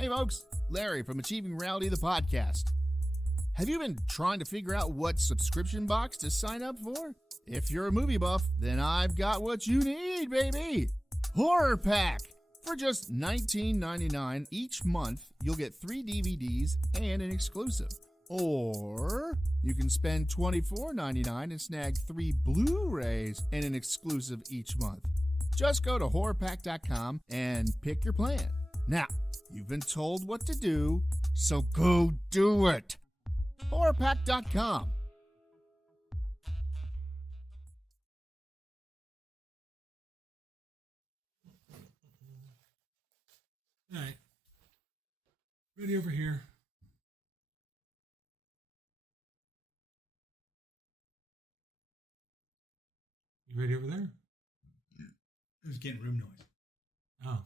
Hey folks, Larry from Achieving Reality, the podcast. Have you been trying to figure out what subscription box to sign up for? If you're a movie buff, then I've got what you need, baby! Horror Pack! For just $19.99 each month, you'll get 3 DVDs and an exclusive. Or you can spend $24.99 and snag 3 Blu-rays and an exclusive each month. Just go to horrorpack.com and pick your plan. Now, you've been told what to do, so go do it. horrorpack.com. All right. Ready over here. You ready over there? I was getting room noise. Oh.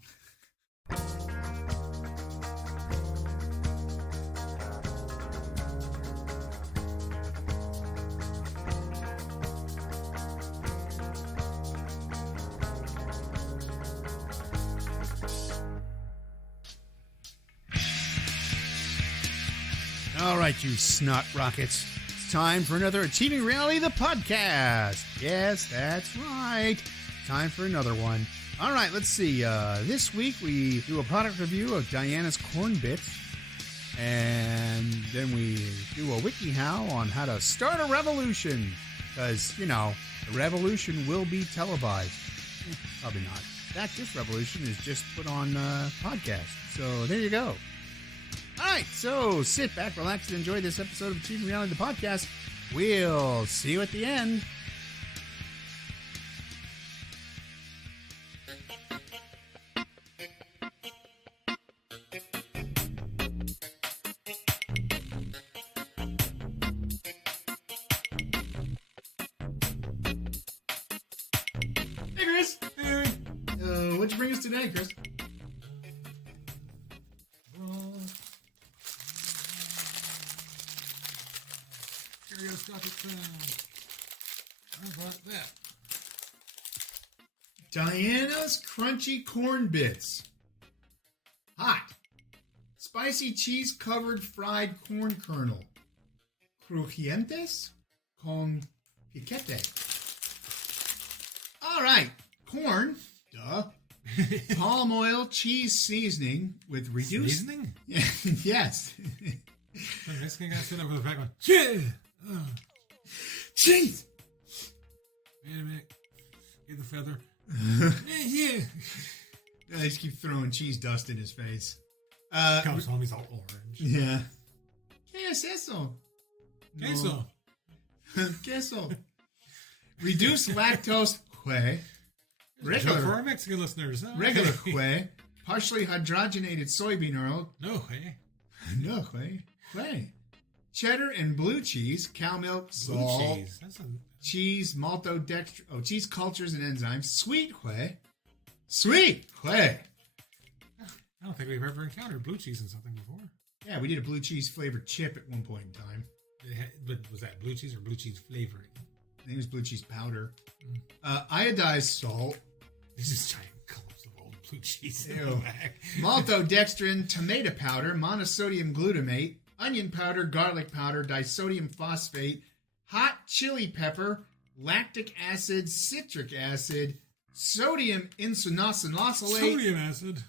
All right, you snot rockets. It's time for another Achieving Reality, the podcast. Yes, that's right. Time for another one. All right, let's see. This week we do a product review of Diana's Cornbits. And then we do a WikiHow on how to start a revolution. Because, you know, the revolution will be televised. Probably not. This revolution is just put on podcast. So there you go. All right, so sit back, relax, and enjoy this episode of Achieving Reality, the podcast. We'll see you at the end. Hey, Chris. Hey. What'd you bring us today, Chris? Stereoscopic sound. How about that? Diana's Crunchy Corn Bits. Hot. Spicy cheese-covered fried corn kernel. Crujientes con piquete. All right. Corn. Duh. Palm oil cheese seasoning with reduced... Seasoning? Yes. The Mexican guy sitting over the back one. Yeah! Oh. Cheese! Wait a minute. Get the feather. Yeah. I just keep throwing cheese dust in his face. Comes home, he's all orange. Yeah. ¿Qué es eso? Queso. Queso. Reduced lactose whey. Joke for our Mexican listeners. Huh? Regular whey. Partially hydrogenated soybean oil. No way. No whey. Whey. Cheddar and blue cheese. Cow milk. Blue Salt. cheese. That's a... Cheese. Maltodextrin. Oh, cheese cultures and enzymes. Sweet whey. Sweet whey. I don't think we've ever encountered blue cheese in something before. Yeah, we did a blue cheese flavored chip at one point in time. But was that blue cheese or blue cheese flavoring? I think it was blue cheese powder. Iodized salt. This is giant clumps of old blue cheese in Ew. the back. Maltodextrin, tomato powder, monosodium glutamate, onion powder, garlic powder, disodium phosphate, hot chili pepper, lactic acid, citric acid, sodium insanosylasolate, Sodium acid.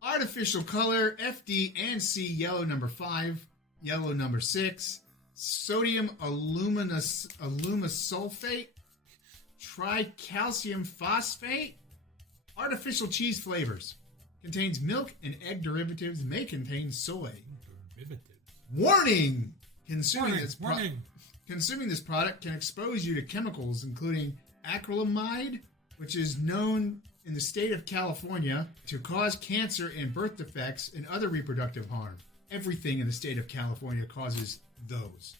artificial color, FD and C, yellow number 5, yellow number 6, sodium alumisulfate, tricalcium phosphate, artificial cheese flavors. Contains milk and egg derivatives, may contain soy. Warning! Consuming this product can expose you to chemicals including acrylamide, which is known in the state of California to cause cancer and birth defects and other reproductive harm. Everything in the state of California causes those.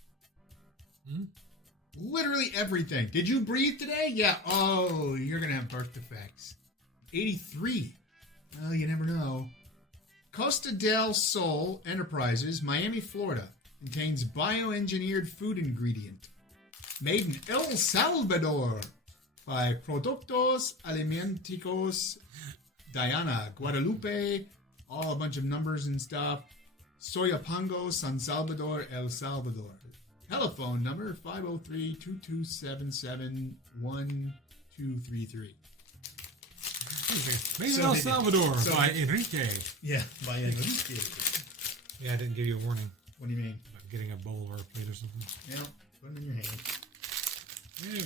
Literally everything. Did you breathe today? Yeah. Oh, you're going to have birth defects. 83. Well, you never know. Costa del Sol Enterprises, Miami, Florida, contains bioengineered food ingredient. Made in El Salvador by Productos Alimenticos Diana, Guadalupe, all a bunch of numbers and stuff. Soyapango, San Salvador, El Salvador. Telephone number 503-2277-1233. Made in El Salvador by Enrique. Yeah, by Enrique. Yeah, I didn't give you a warning What do you mean? about getting a bowl or a plate or something. Yeah, put them in your hand. Ew.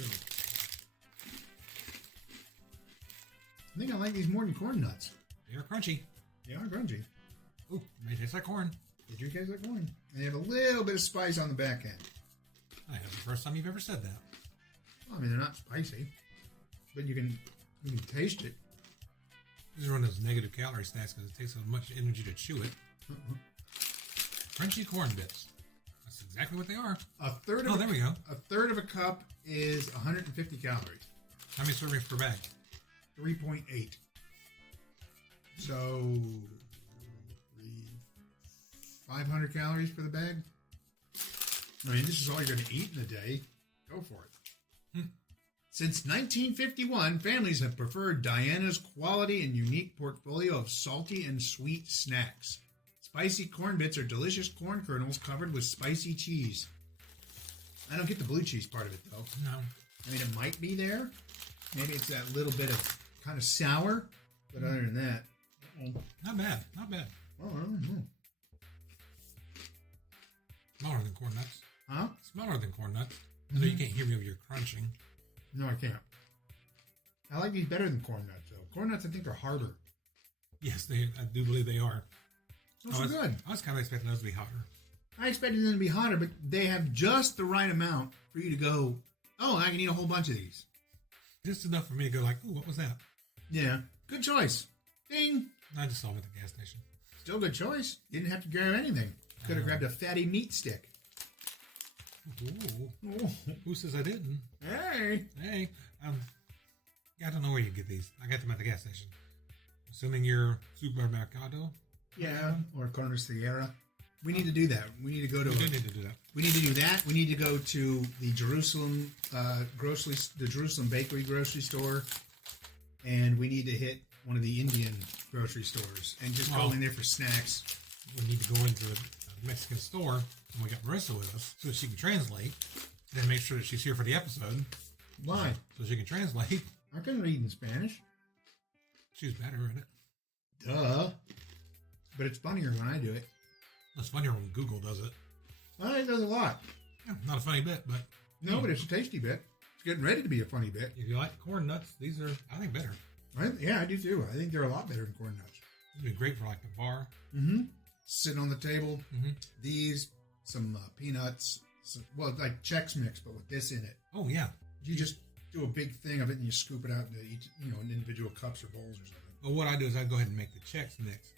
I think I like these more than corn nuts. They're crunchy. They are crunchy. Ooh, they taste like corn. Did you guys like corn? They have a little bit of spice on the back end. I think that's the first time you've ever said that. Well, I mean, they're not spicy, but you can taste it. These are one of those negative calorie snacks because it takes so much energy to chew it. Crunchy corn bits. That's exactly what they are. There we go. A third of a cup is 150 calories. How many servings per bag? 3.8. So, 500 calories for the bag. I mean, this is all you're going to eat in a day. Go for it. Since 1951, families have preferred Diana's quality and unique portfolio of salty and sweet snacks. Spicy corn bits are delicious corn kernels covered with spicy cheese. I don't get the blue cheese part of it, though. No. I mean, it might be there. Maybe it's that little bit of kind of sour. But other than that... Not bad. Not bad. Oh, I don't know. Smaller than corn nuts. Huh? Smaller than corn nuts. I know you can't hear me over your crunching. No, I can't. I like these better than corn nuts, though. Corn nuts, I think, are harder. Yes, I do believe they are. Those are good. I was kind of expecting those to be hotter. I expected them to be hotter, but they have just the right amount for you to go, oh, I can eat a whole bunch of these. Just enough for me to go like, ooh, what was that? Yeah. Good choice. Ding. I just saw them at the gas station. Still good choice. You didn't have to grab anything. Could have grabbed a fatty meat stick. Ooh. Oh. Who says I didn't? Hey. Hey. I don't know where you get these. I got them at the gas station. Assuming you're Supermercado. Yeah. Or Corner Sierra. We need to do that. We need to go to... We do need to do that. We need to do that. We need to go to the Jerusalem Jerusalem Bakery grocery store, and we need to hit one of the Indian grocery stores and just go in there for snacks. We need to go into a Mexican store, and we got Marissa with us so that she can translate, then make sure that she's here for the episode. Why? So she can translate. I can read in Spanish. She's better at it. Duh. But it's funnier when I do it. It's funnier when Google does it. Well, it does a lot. Yeah, not a funny bit, but... No, but it's a tasty bit. It's getting ready to be a funny bit. If you like corn nuts, these are, I think, better. Right? Yeah, I do too. I think they're a lot better than corn nuts. These would be great for like the bar. Mm-hmm. Sitting on the table. Mm-hmm. These, some peanuts. Like Chex Mix, but with this in it. Oh, yeah. You just do a big thing of it and you scoop it out into each, in individual cups or bowls or something. Well, what I do is I go ahead and make the Chex Mix,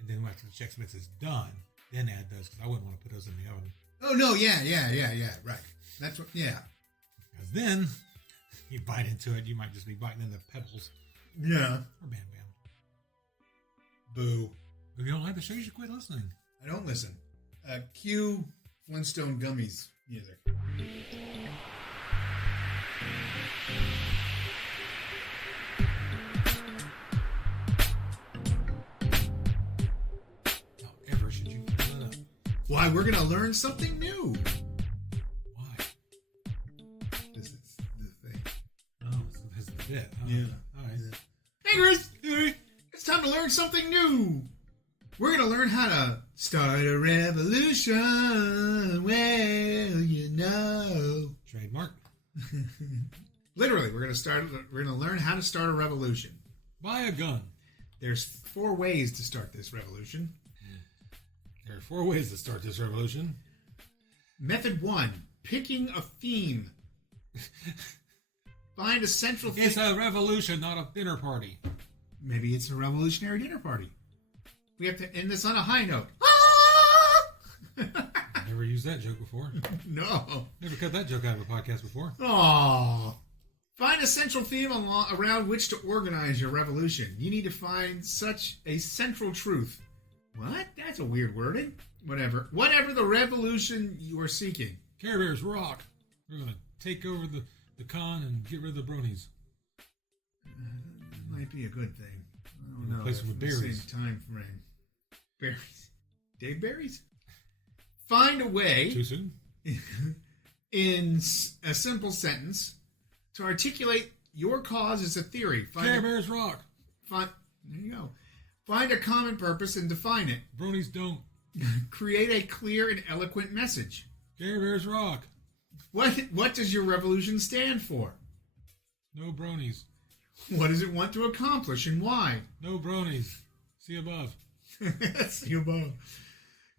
and then after the Chex Mix is done, then add those, because I wouldn't want to put those in the oven. Oh, no, yeah, right. That's what, yeah. Because then, you bite into it, you might just be biting into pebbles. Yeah. Or Bam Bam. Boo. If you don't like the show, you should quit listening. I don't listen. Cue Flintstone Gummies music. However, should you pull that up? Why, we're going to learn something new. Why? This is the thing. Oh, so this is the bit. Oh, Yeah. All right. Hey, Chris! It's time to learn something new. We're going to learn how to start a revolution. Well, Trademark. Literally, we're going to learn how to start a revolution. Buy a gun. There's 4 ways to start this revolution. There are 4 ways to start this revolution. Method 1, picking a theme. Find a central theme. It's a revolution, not a dinner party. Maybe it's a revolutionary dinner party. We have to end this on a high note. Never used that joke before. No. Never cut that joke out of a podcast before. Aww. Find a central theme around which to organize your revolution. You need to find such a central truth. What? That's a weird wording. Whatever the revolution you are seeking. Care Bears rock. We're going to take over the con and get rid of the bronies. Might be a good thing. I don't know. Replace them with The berries. same time frame. Berries. Dave Berries? Find a way Too soon? in a simple sentence to articulate your cause as a theory. Care Bears rock. There you go. Find a common purpose and define it. Bronies don't. Create a clear and eloquent message. Care Bears rock. What does your revolution stand for? No bronies. What does it want to accomplish and why? No bronies. See above. See above.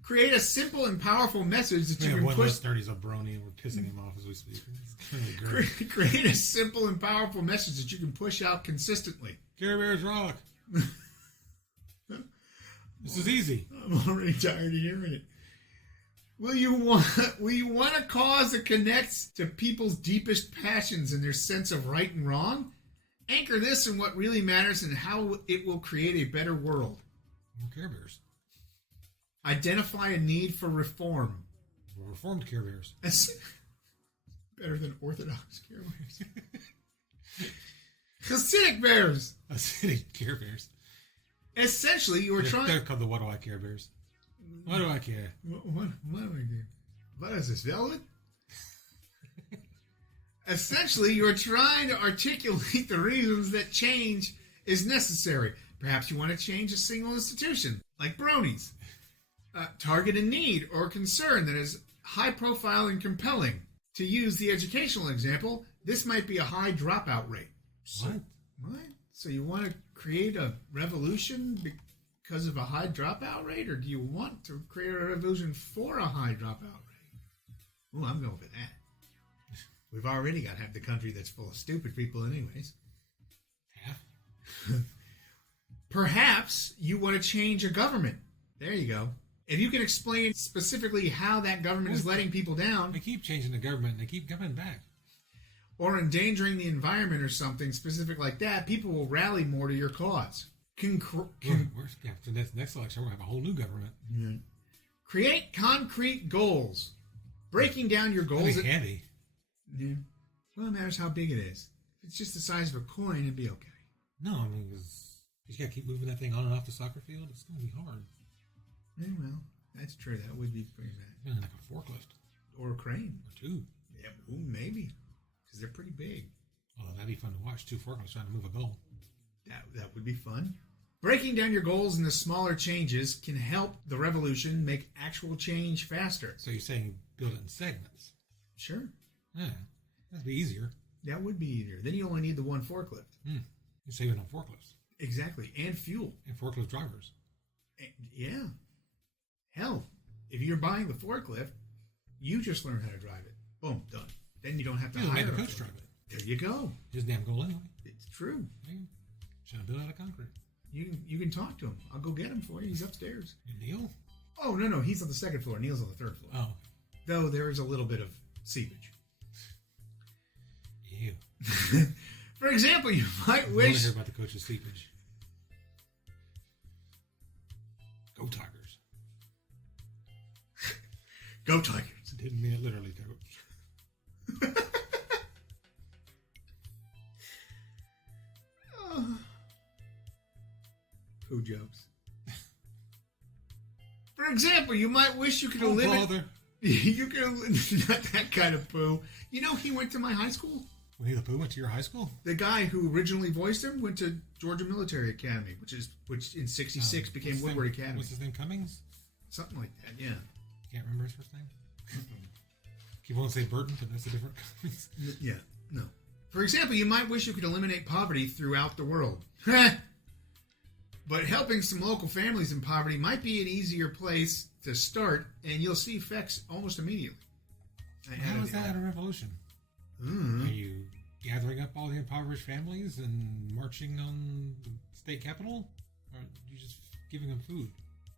Create a simple and powerful message that We you have can one push. listener, he's a brony, and we're pissing him off as we speak. It's really great. Create a simple and powerful message that you can push out consistently. Care Bears rock. This is easy. I'm already tired of hearing it. Will you want a cause that connects to people's deepest passions and their sense of right and wrong? Anchor this in what really matters and how it will create a better world. More Care Bears. Identify a need for reform. We're reformed Care Bears. That's better than Orthodox Care Bears. Hasidic Bears. Acidic Care Bears. Essentially, you were trying... They're called the What Do I Care Bears. What do I care? What do I do? What is this, velvet? Essentially, you're trying to articulate the reasons that change is necessary. Perhaps you want to change a single institution, like bronies. Target a need or concern that is high profile and compelling. To use the educational example, this might be a high dropout rate. What? So you want to create a revolution because of a high dropout rate, or do you want to create a revolution for a high dropout rate? Oh, I'm going for that. We've already got half the country that's full of stupid people anyways. Half? Perhaps you want to change a government. There you go. If you can explain specifically how that government is letting people down, They keep changing the government and they keep coming back. or endangering the environment or something specific like that, people will rally more to your cause. For the next election, we'll have a whole new government. Create concrete goals. Breaking down your goals. That'd be heavy. Yeah. Well, it matters how big it is. If it's just the size of a coin, it'd be okay. No, I mean, you got to keep moving that thing on and off the soccer field. It's going to be hard. Yeah, well, that's true. That would be pretty bad. Like a forklift. Or a crane. Or two. Yeah, ooh, maybe. Because they're pretty big. Oh, that'd be fun to watch. Two forklifts trying to move a goal. That would be fun. Breaking down your goals into smaller changes can help the revolution make actual change faster. So you're saying build it in segments? Sure. Yeah, that'd be easier. That would be easier. Then you only need the one forklift. You're saving on forklifts. Exactly. And fuel. And forklift drivers. Yeah. Hell, if you're buying the forklift, you just learn how to drive it. Boom, done. Then you don't have to hire the a coach forklift. drive it. There you go. His damn goal anyway. It's true. Should have built out of concrete. You can talk to him. I'll go get him for you. He's upstairs. And Neil? Oh, no. He's on the second floor. Neil's on the third floor. Oh. Though there is a little bit of seepage. Ew. For example, you might I want to wish... hear about the coach's seepage. Go Tigers. Go Tigers. Didn't mean it literally, coach. Poo jokes. For example, you might wish you could Oh, eliminate... bother. You could... Not that kind of poo. You know he went to my high school? Winnie the Pooh went to your high school? The guy who originally voiced him went to Georgia Military Academy, which in '66 became Woodward Academy. What's his name? Cummings? Something like that, yeah. Can't remember his first name? Keep on saying Burton, but that's a different Cummings. Yeah, no. For example, you might wish you could eliminate poverty throughout the world. But helping some local families in poverty might be an easier place to start, and you'll see effects almost immediately. How is that a revolution? Mm-hmm. Are you gathering up all the impoverished families and marching on the state capitol? Or are you just giving them food?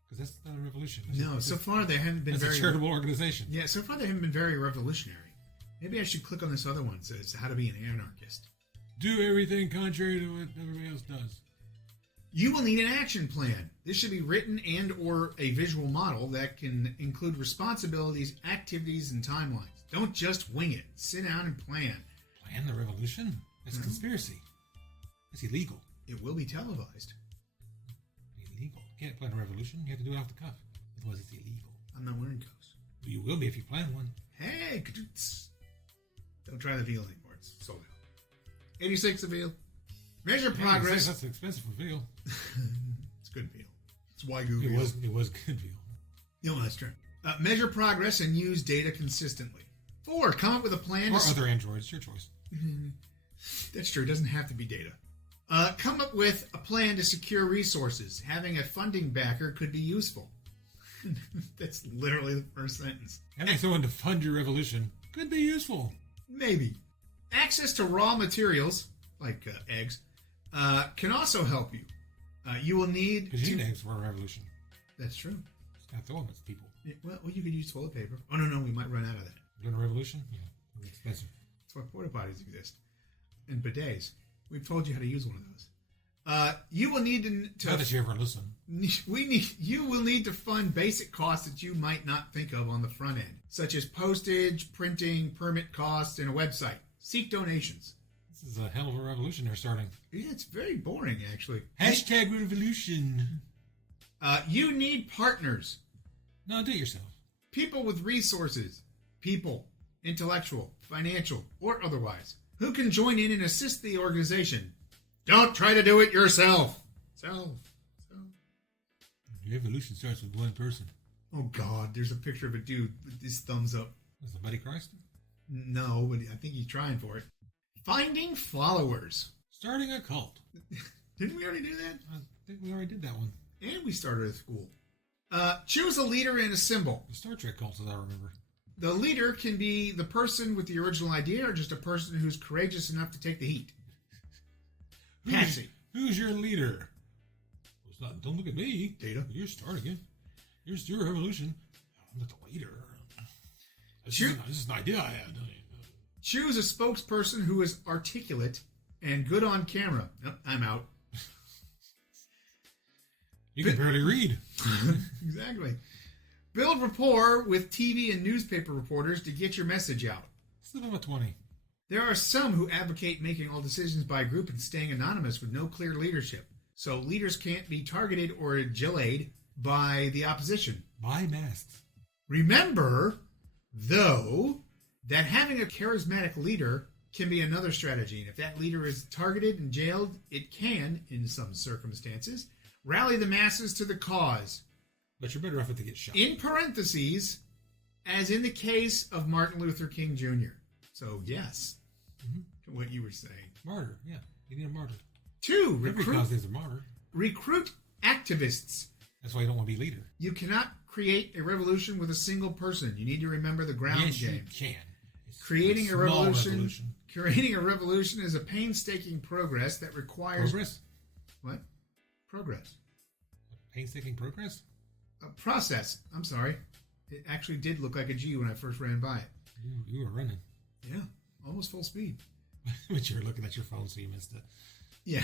Because that's not a revolution. So far they haven't been that's very... a charitable organization. Yeah, so far they haven't been very revolutionary. Maybe I should click on this other one that says how to be an anarchist. Do everything contrary to what everybody else does. You will need an action plan. This should be written and or a visual model that can include responsibilities, activities, and timelines. Don't just wing it. Sit down and plan. Plan the revolution? That's conspiracy. It's illegal. It will be televised. Illegal. can't plan a revolution. You have to do it off the cuff. Otherwise, it's illegal. I'm not wearing cuffs. Well, you will be if you plan one. Hey, don't try the veal anymore. It's sold out. 86 a veal. Measure progress. That's expensive for veal. It's good veal. It's Wagyu It veal. was good veal. No, that's true. Measure progress and use data consistently. 4. Come up with a plan. Or other androids, your choice. That's true. It doesn't have to be data. Come up with a plan to secure resources. Having a funding backer could be useful. That's literally the first sentence. Having someone to fund your revolution could be useful. Maybe. Access to raw materials, like eggs, can also help you. You will need Because you need eggs for a revolution. That's true. Just gotta throw them at people. Yeah, well, you could use toilet paper. Oh, no, we might run out of that. Doing a revolution? Yeah. It'll be expensive. That's why porta potties exist. And bidets. We've told you how to use one of those. You will need to Not that you ever listen. You will need to fund basic costs that you might not think of on the front end, such as postage, printing, permit costs, and a website. Seek donations. This is a hell of a revolution they're starting. Yeah, it's very boring, actually. Hashtag revolution. You need partners. No, do it yourself. People with resources. People, intellectual, financial, or otherwise, who can join in and assist the organization. Don't try to do it yourself. Self. Your evolution starts with one person. Oh, God, there's a picture of a dude with his thumbs up. Is it Buddy Christ? No, but I think he's trying for it. Finding followers. Starting a cult. Didn't we already do that? I think we already did that one. And we started a school. Choose a leader and a symbol. The Star Trek cult, as I remember. The leader can be the person with the original idea or just a person who's courageous enough to take the heat. Patsy. Who's your leader? Well, it's not, don't look at me. Data. You're starting it. Here's your revolution. I'm not the leader. This is an idea I had. Choose a spokesperson who is articulate and good on camera. Nope, I'm out. You can barely read. Exactly. Build rapport with TV and newspaper reporters to get your message out. Slip them a 20. There are some who advocate making all decisions by group and staying anonymous with no clear leadership. So leaders can't be targeted or delayed by the opposition. Buy masks. Remember, though, that having a charismatic leader can be another strategy. And if that leader is targeted and jailed, it can, in some circumstances, rally the masses to the cause. But you're better off if they get shot. In parentheses, as in the case of Martin Luther King Jr. So, yes, to what you were saying. Martyr, yeah. You need a martyr. 2, Every cause needs a martyr. recruit activists. That's why you don't want to be leader. You cannot create a revolution with a single person. You need to remember the ground Yes, game. you can. It's Creating a small revolution is a painstaking progress that requires... Progress? What? Progress. Painstaking progress? A process. I'm sorry. It actually did look like a G when I first ran by it. You were running. Yeah, almost full speed. But you were looking at your phone, so you missed it. Yeah.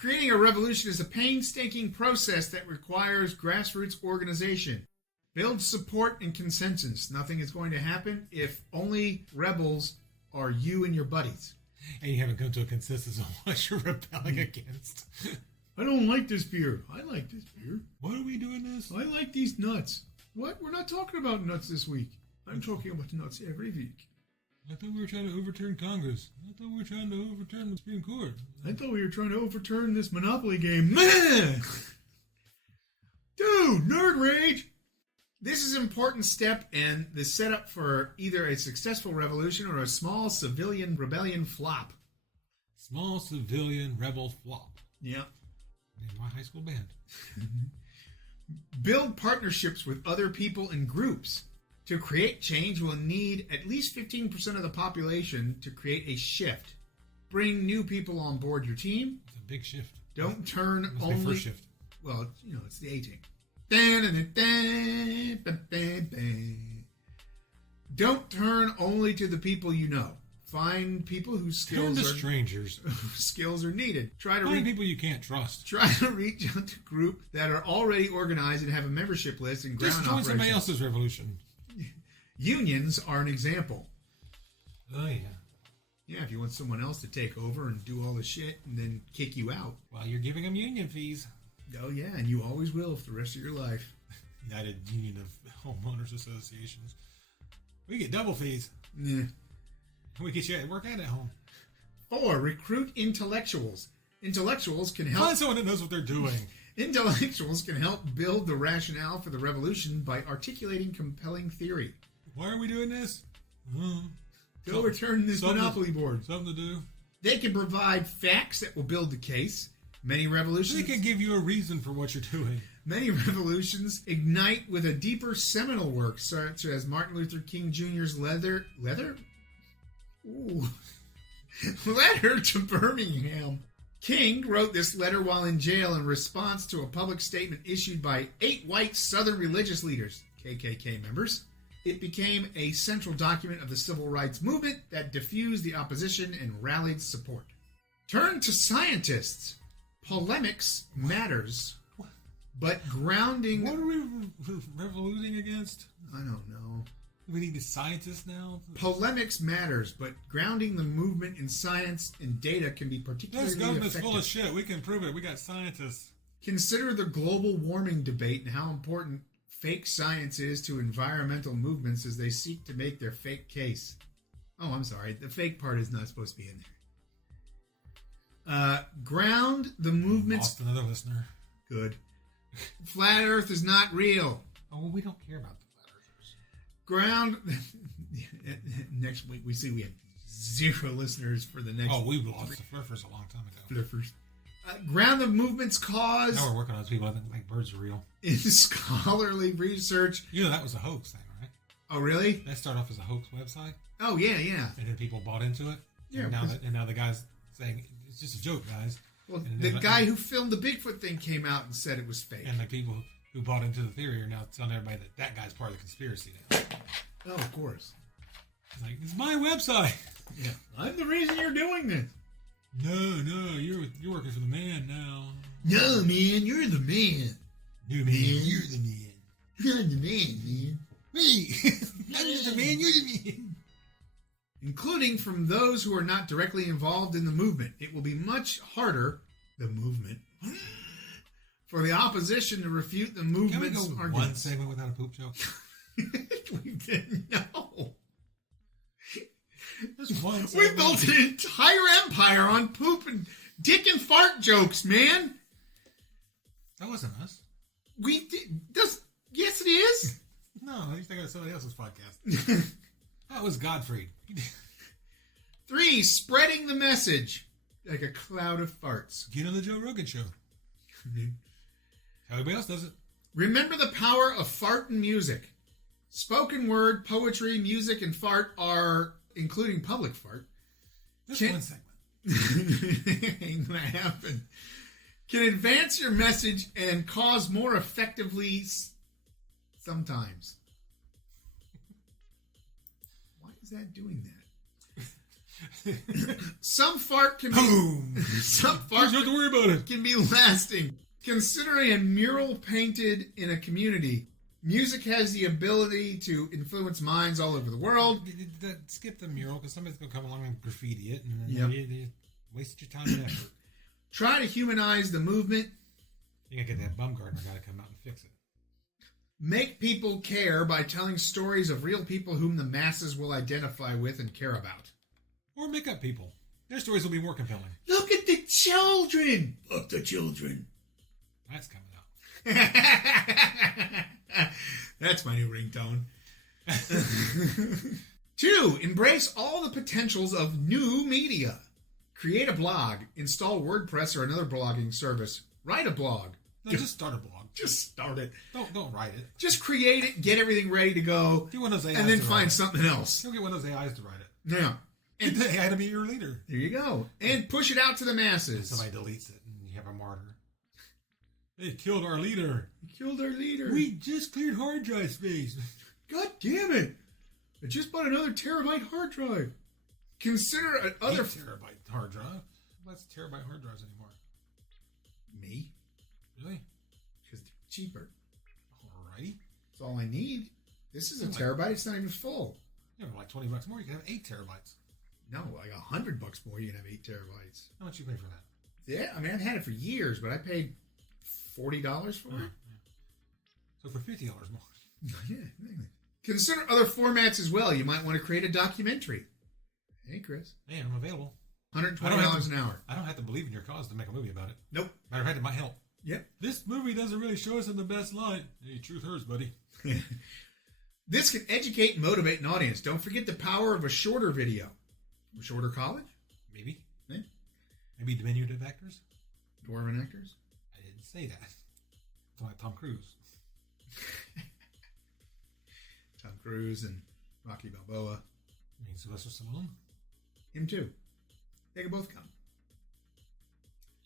Creating a revolution is a painstaking process that requires grassroots organization. Build support and consensus. Nothing is going to happen if only rebels are you and your buddies. And you haven't come to a consensus on what you're rebelling against. I don't like this beer. I like this beer. Why are we doing this? I like these nuts. What? We're not talking about nuts this week. I'm talking about nuts every week. I thought we were trying to overturn Congress. I thought we were trying to overturn the Supreme Court. I thought we were trying to overturn this Monopoly game. Dude, nerd rage! This is an important step in the setup for either a successful revolution or a small civilian rebellion flop. Small civilian rebel flop. Yeah. In my high school band. Build partnerships with other people and groups. To create change, we'll need at least 15% of the population to create a shift. Bring new people on board your team. It's a big shift. Don't turn Must only... be first shift. Well, it's the A-team. Don't turn only to the people you know. Find people whose Turn to strangers. skills are needed. Find people you can't trust. Try to reach out to groups that are already organized and have a membership list and ground Just join operations. somebody else's revolution. Unions are an example. Oh, yeah. Yeah, if you want someone else to take over and do all the shit and then kick you out. Well, you're giving them union fees. Oh, yeah, and you always will for the rest of your life. United Union of Homeowners Associations. We get double fees. Yeah. We get you at work and at home. 4. Recruit intellectuals. Intellectuals can help... Find someone that knows what they're doing. Intellectuals can help build the rationale for the revolution by articulating compelling theory. Why are we doing this? Go return this Monopoly board. Something to do. They can provide facts that will build the case. Many revolutions... They can give you a reason for what you're doing. Many revolutions ignite with a deeper seminal work, such as Martin Luther King Jr.'s Letter? Ooh. Letter to Birmingham. King wrote this letter while in jail in response to a public statement issued by 8 white Southern religious leaders, KKK members. It became a central document of the civil rights movement that diffused the opposition and rallied support. Turn to scientists. Polemics matters, but grounding... What are we revoluting against? I don't know. We need the scientists now? Polemics matters, but grounding the movement in science and data can be particularly This government's effective. full of shit. We can prove it. We got scientists. Consider the global warming debate and how important fake science is to environmental movements as they seek to make their fake case. Oh, I'm sorry. The fake part is not supposed to be in there. Ground the movement's... Lost another listener. Good. Flat Earth is not real. Oh, well, we don't care about the flat earthers. Ground... Next week, we see we have 0 listeners for the next... Oh, we lost the flippers a long time ago. Flippers. Ground the movement's cause... Now we're working on those people that think like birds are real. In scholarly research... You know that was a hoax thing, right? Oh, really? That started off as a hoax website. Oh, yeah, yeah. And then people bought into it. Yeah. And now the guy's saying, it's just a joke, guys. Well, and the guy who filmed the Bigfoot thing came out and said it was fake. And the people who bought into the theory are now telling everybody that guy's part of the conspiracy now. Oh, of course. It's like, it's my website. Yeah. I'm the reason you're doing this. No, you're working for the man now. No, man, you're the man. No, man, you're the man. You're the man. Me. I'm just the man, you're the man. Including from those who are not directly involved in the movement. It will be much harder, the movement, for the opposition to refute the movement's Can we go arguments. one segment without a poop joke? We didn't know. Just one We segment. built an entire empire on poop and dick and fart jokes, man. That wasn't us. We did. Yes, it is. No, I think I got somebody else's podcast. That was Godfrey. 3, spreading the message like a cloud of farts. Get on the Joe Rogan show. Everybody else does it. Remember the power of fart and music. Spoken word, poetry, music, and fart are, including public fart. Just one segment. Ain't gonna happen. Can advance your message and cause more effectively sometimes. Why is that doing that? Some fart can Boom! be... Some You fart don't have to worry about it. can be lasting. Consider a mural painted in a community. Music has the ability to influence minds all over the world. Skip the mural because somebody's going to come along and graffiti it and then Yep. you waste your time and effort. Try to humanize the movement. You got to get that Bumgarner guy to come out and fix it. Make people care by telling stories of real people whom the masses will identify with and care about. Or make up people. Their stories will be more compelling. Look at the children! Fuck the children. That's coming out. That's my new ringtone. 2, embrace all the potentials of new media. Create a blog. Install WordPress or another blogging service. Write a blog. No, just start a blog. Just start it. Don't write it. Just create it, get everything ready to go, Get one of those AIs and then to write find it. something else. You'll get one of those AIs to write it. Yeah. Get And the AI to be your leader. there you go. And push it out to the masses. Somebody deletes it and you have a martyr. They killed our leader. You killed our leader. We just cleared hard drive space. God damn it. I just bought another terabyte hard drive. Consider other... 8 terabyte hard drive. What's terabyte hard drives anymore? Me? Really? Because they're cheaper. Alrighty. That's all I need. This is a Like- terabyte. It's not even full. Yeah, for like $20 more, you can have 8 terabytes. No, like $100 more, you can have 8 terabytes. How much you pay for that? Yeah, I mean, I've had it for years, but I paid $40 for it. So for $50 more. Yeah. Consider other formats as well. You might want to create a documentary. Hey, Chris. Hey, I'm available. $120 an hour. I don't have to believe in your cause to make a movie about it. Nope. Matter of fact, it might help. Yep. This movie doesn't really show us in the best light. Hey, truth hurts, buddy. This can educate and motivate an audience. Don't forget the power of a shorter video. A shorter college? Maybe. Yeah. Maybe diminutive actors? Dwarven actors? I didn't say that. It's like Tom Cruise. Tom Cruise and Rocky Balboa. I mean, Sylvester Stallone? Him too. They can both come.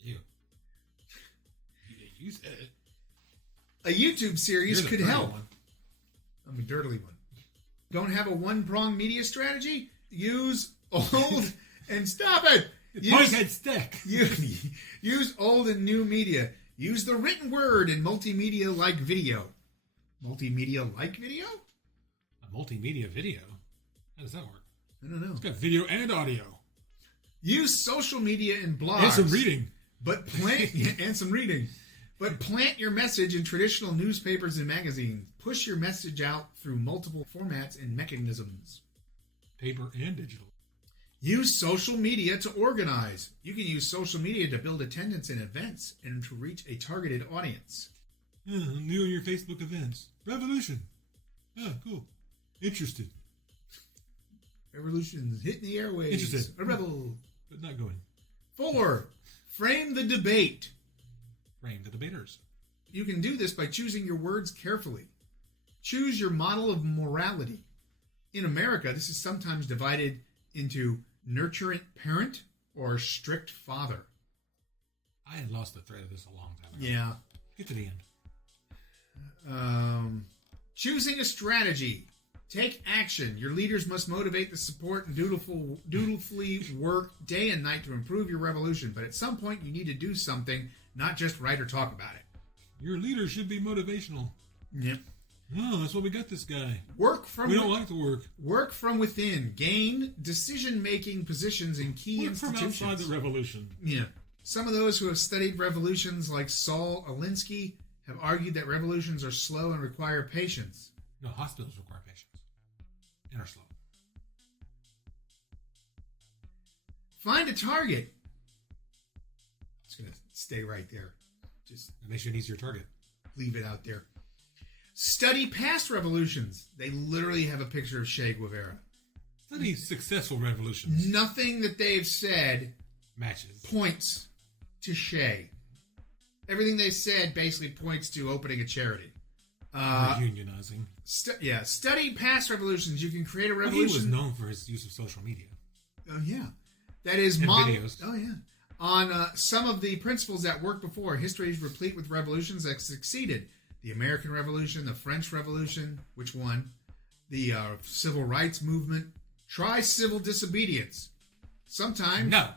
You. You said it. A YouTube series could help. One. I'm a dirty one. Don't have a one-pronged media strategy? Use old and stop it. Use old and new media. Use the written word in multimedia-like video. Multimedia-like video? A multimedia video? How does that work? I don't know. It's got video and audio. Use social media and blogs. And some reading. And some reading. But plant your message in traditional newspapers and magazines. Push your message out through multiple formats and mechanisms. Paper and digital. Use social media to organize. You can use social media to build attendance in events and to reach a targeted audience. New in your Facebook events. Revolution. Oh, cool. Interested. Revolution's hitting the airwaves. Interested. A rebel. But not going. 4. Frame the debate. Frame the debaters. You can do this by choosing your words carefully. Choose your model of morality. In America, this is sometimes divided into nurturant parent or strict father. I had lost the thread of this a long time ago. Yeah. Get to the end. Choosing a strategy. Take action. Your leaders must motivate the support and dutifully work day and night to improve your revolution. But at some point, you need to do something, not just write or talk about it. Your leader should be motivational. Yep. Oh, that's why we got this guy. We don't like to work. Work from within. Gain decision-making positions in key institutions. From outside the revolution. Yeah. Some of those who have studied revolutions, like Saul Alinsky, have argued that revolutions are slow and require patience. No, hospitals require patience. And are slow. Find a target. It's going to stay right there. Just it makes you an easier target. Leave it out there. Study past revolutions. They literally have a picture of Che Guevara. Study successful revolutions. Nothing that they've said matches. Points to Che. Everything they said basically points to opening a charity. Unionizing. Study past revolutions. You can create a revolution. He was known for his use of social media. Oh, yeah. That is videos. Oh, yeah. On some of the principles that worked before, history is replete with revolutions that succeeded. The American Revolution, the French Revolution, which won, the Civil Rights Movement. Try civil disobedience. Sometimes... No.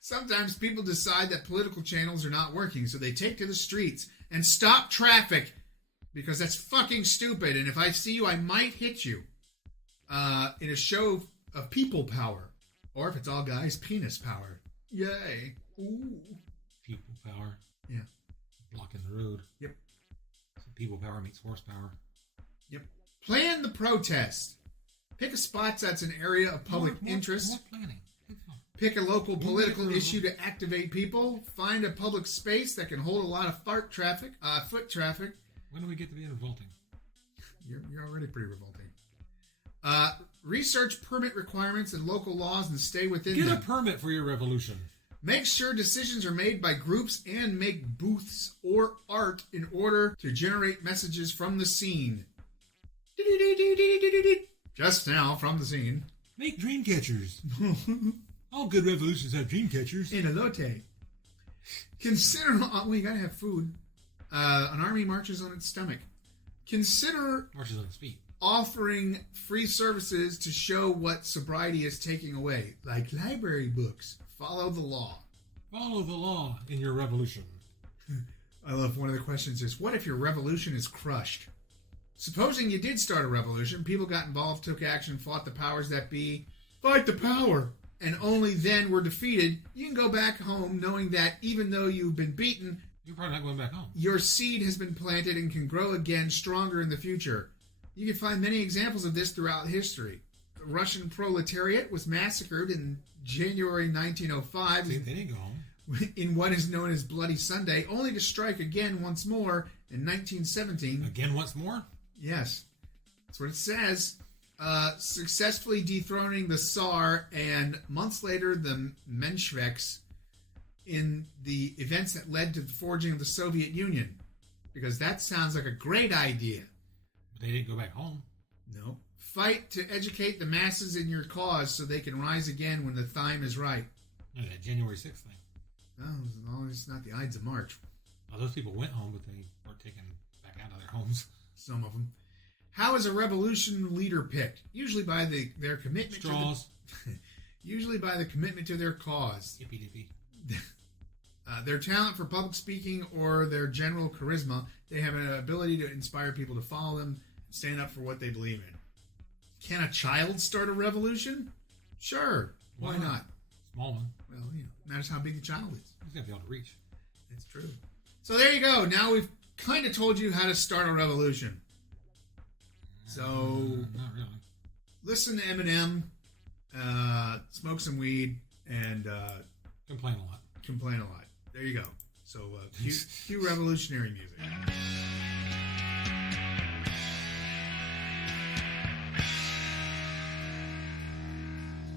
Sometimes people decide that political channels are not working, so they take to the streets and stop traffic because that's fucking stupid. And if I see you, I might hit you. In a show of people power. Or if it's all guys, penis power. Yay. Ooh. People power. Yeah. Blocking the road. Yep. So people power meets horsepower. Yep. Plan the protest. Pick a spot that's an area of public interest. More planning. Pick a local political issue to activate people. Find a public space that can hold a lot of foot traffic. When do we get to be revolting? You're already pretty revolting. Research permit requirements and local laws and stay within them. Get a permit for your revolution. Make sure decisions are made by groups and make booths or art in order to generate messages from the scene. Just now from the scene. Make dream catchers. All good revolutions have dream catchers. In elote. Consider... Well, you gotta have food. An army marches on its stomach. Consider... Marches on its feet. Offering free services to show what sobriety is taking away. Like library books. Follow the law. Follow the law in your revolution. I love one of the questions is, what if your revolution is crushed? Supposing you did start a revolution, people got involved, took action, fought the powers that be. Fight the power. and only then were defeated, you can go back home knowing that even though you've been beaten, You're probably not going back home. your seed has been planted and can grow again stronger in the future. You can find many examples of this throughout history. The Russian proletariat was massacred in January 1905 See, they didn't go home. in what is known as Bloody Sunday, only to strike again once more in 1917. Again, once more? Yes, that's what it says. Successfully dethroning the Tsar and months later the Mensheviks in the events that led to the forging of the Soviet Union. Because that sounds like a great idea. But they didn't go back home. No. Fight to educate the masses in your cause so they can rise again when the time is right. No, that January 6th thing. No, it's not the Ides of March. Well, those people went home, but they weren't taken back out of their homes. Some of them. How is a revolution leader picked? Usually by their commitment Straws. usually by the commitment to their cause. Yippee dippy. Their talent for public speaking or their general charisma. They have an ability to inspire people to follow them and stand up for what they believe in. Can a child start a revolution? Sure. Why not? Small one. Well, matters how big the child is. He's got to be able to reach. That's true. So there you go. Now we've kind of told you how to start a revolution. So Not really. listen to Eminem, smoke some weed, and Complain a lot. complain a lot. There you go. So cue revolutionary music.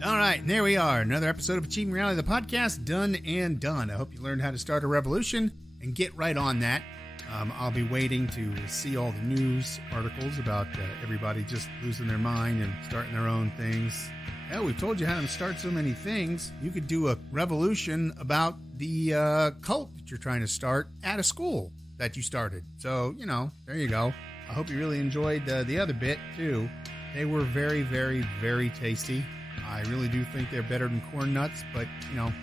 All right, and there we are. Another episode of Achieving Reality, the podcast, done and done. I hope you learned how to start a revolution and get right on that. I'll be waiting to see all the news articles about everybody just losing their mind and starting their own things. Hell, we've told you how to start so many things. You could do a revolution about the cult that you're trying to start at a school that you started. So, there you go. I hope you really enjoyed the other bit, too. They were very, very, very tasty. I really do think they're better than corn nuts, but,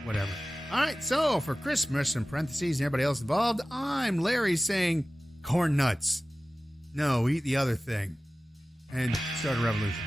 whatever. All right, so for Christmas, in parentheses, and everybody else involved, I'm Larry saying corn nuts. No, eat the other thing. And start a revolution.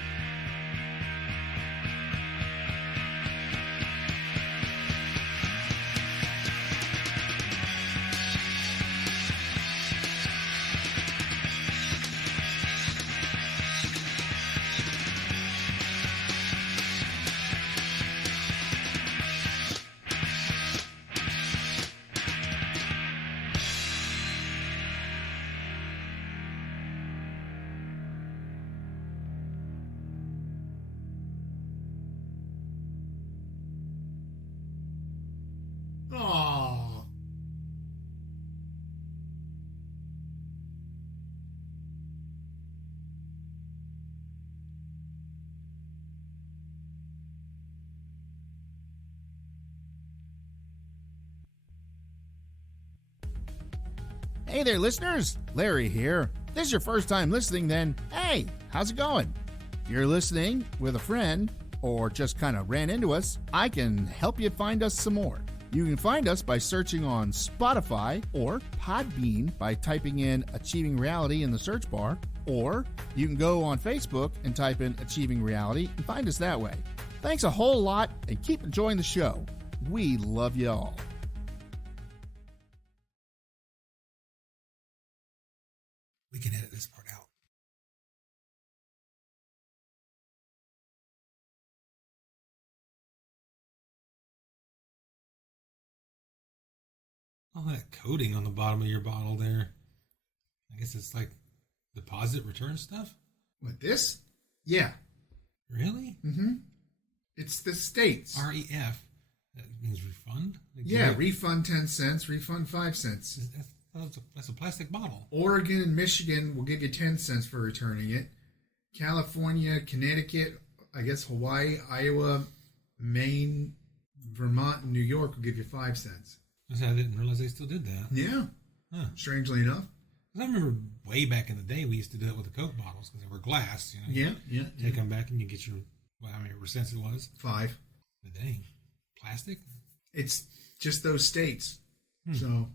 Aww. Hey there, listeners. Larry here. If this is your first time listening, then hey, how's it going? If you're listening with a friend or just kind of ran into us, I can help you find us some more. You can find us by searching on Spotify or Podbean by typing in Achieving Reality in the search bar, or you can go on Facebook and type in Achieving Reality and find us that way. Thanks a whole lot and keep enjoying the show. We love you all. We can edit this part out. All that coating on the bottom of your bottle there. I guess it's like deposit return stuff? What, this? Yeah. Really? Mm-hmm. It's the states. REF. That means refund? Like, Yeah, refund 10 cents, refund 5 cents. That's a plastic bottle. Oregon and Michigan will give you 10 cents for returning it. California, Connecticut, I guess Hawaii, Iowa, Maine, Vermont, and New York will give you 5 cents. I didn't realize they still did that. Yeah. Huh. Strangely enough. I remember way back in the day we used to do it with the Coke bottles because they were glass. Yeah. Take them back and you get your, how many cents it was? 5. But dang, plastic? It's just those states. So